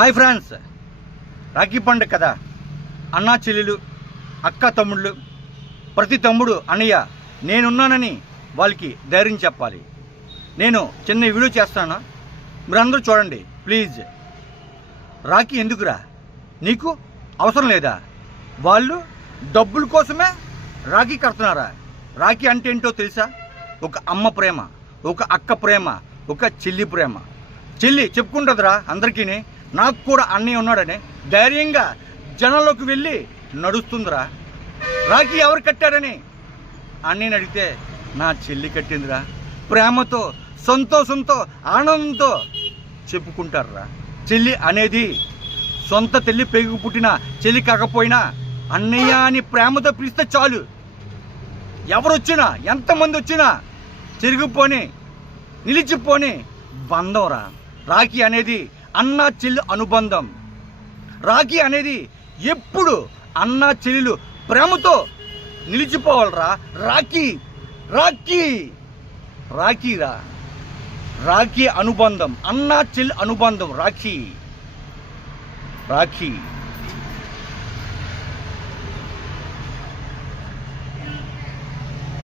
Hi friends, Rakhi పండుగ కదా. అన్నా చెల్లెలు, అక్క తమ్ముళ్ళు, ప్రతి తమ్ముడు అన్నయ్య నేనున్నానని వాళ్ళకి ధైర్యం చెప్పాలి. నేను చిన్న వీడియో చేస్తాను, మీరందరూ చూడండి ప్లీజ్. రాఖీ ఎందుకురా? నీకు అవసరం లేదా? వాళ్ళు డబ్బుల కోసమే రాఖీ కడుతున్నారా? రాఖీ అంటే ఏంటో తెలుసా? ఒక అమ్మ ప్రేమ, ఒక అక్క ప్రేమ, ఒక చెల్లి ప్రేమ. చెల్లి చెప్పుకుంటుందిరా అందరికీ, నాకు కూడా అన్నయ్య ఉన్నాడని ధైర్యంగా జనంలోకి వెళ్ళి నడుస్తుందిరా. రాఖీ ఎవరు కట్టారని అన్నయ్యని అడిగితే నా చెల్లి కట్టిందిరా. ప్రేమతో, సంతోషంతో, ఆనందంతో చెప్పుకుంటారురా. చెల్లి అనేది సొంత తల్లి పెరుగు పుట్టిన చెల్లి కాకపోయినా అన్నయ్య అని ప్రేమతో పిలిస్తే చాలు. ఎవరొచ్చినా, ఎంతమంది వచ్చినా చెరిగిపోని, నిలిచిపోని బంధంరా రాఖీ అనేది. అన్నా చెల్లి అనుబంధం. రాఖీ అనేది ఎప్పుడు అన్నా చెల్లెలు ప్రేమతో నిలిచిపోవాలరా. రాఖీ రాఖీ రాఖీరా, రాఖీ అనుబంధం, అన్నా చెల్లి అనుబంధం రాఖీ రాఖీ.